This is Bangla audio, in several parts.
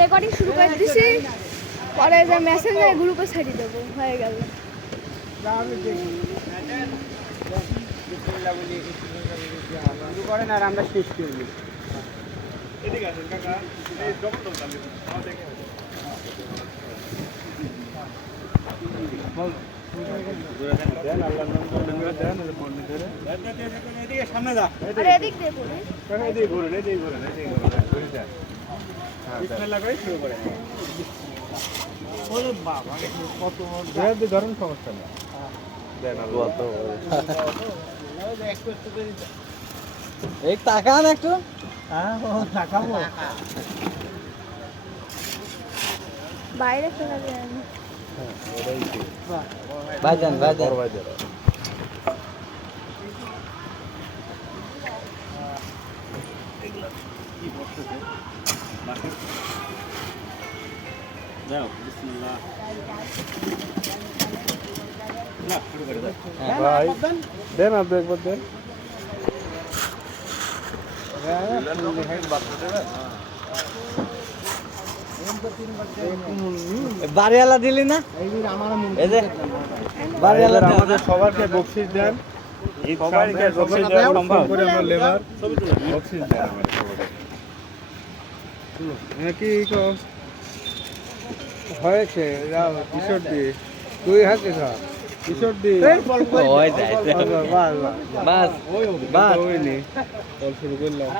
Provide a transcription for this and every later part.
রেকর্ডিং শুরু করে দিছি, পরে যে মেসেঞ্জার গ্রুপে ছাড়িয়ে দেবো, হয়ে গেল। করেন আর আমরা শেষ করবো। সামনে যা, এদিক দিয়ে বলি ঘুরেন, এদিকে ঘুরেন, এদিকে ঘুরেন, শুরু করে। বাবা কত ধরুন, সমস্যা নেই। এই তাকান একটু। হ্যাঁ তাকাবো। বাইরে চলে যায়। ভাইজান ভাইজান ভাই দেন, আপনি একবার দেন। বাড়িওয়ালা দিলি না? এই যে বাড়িওয়ালা আমাদের সবাইকে বকশিস দেন। সবাইকে বকশিস দেওয়া সম্ভব করে আমরা লেবার বকশিস দেন আমাদের সবাইকে। কি হয়েছে? কিশোর দি তুই হাতে খা, কিশোর দি ওই যাই বাস বাস বাস হয়নি। বল শুরু করলাম।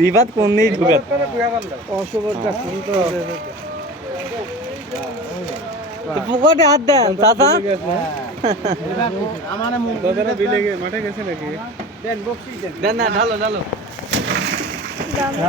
রিবাত কোন দিকে ঢুকাত? অশুভটা শুনতে হবে। পুকুরে হাত দেন চাচা। দাদারা বিলে মাঠে গেছে নাকি? দেন না, ঢালো ঢালো।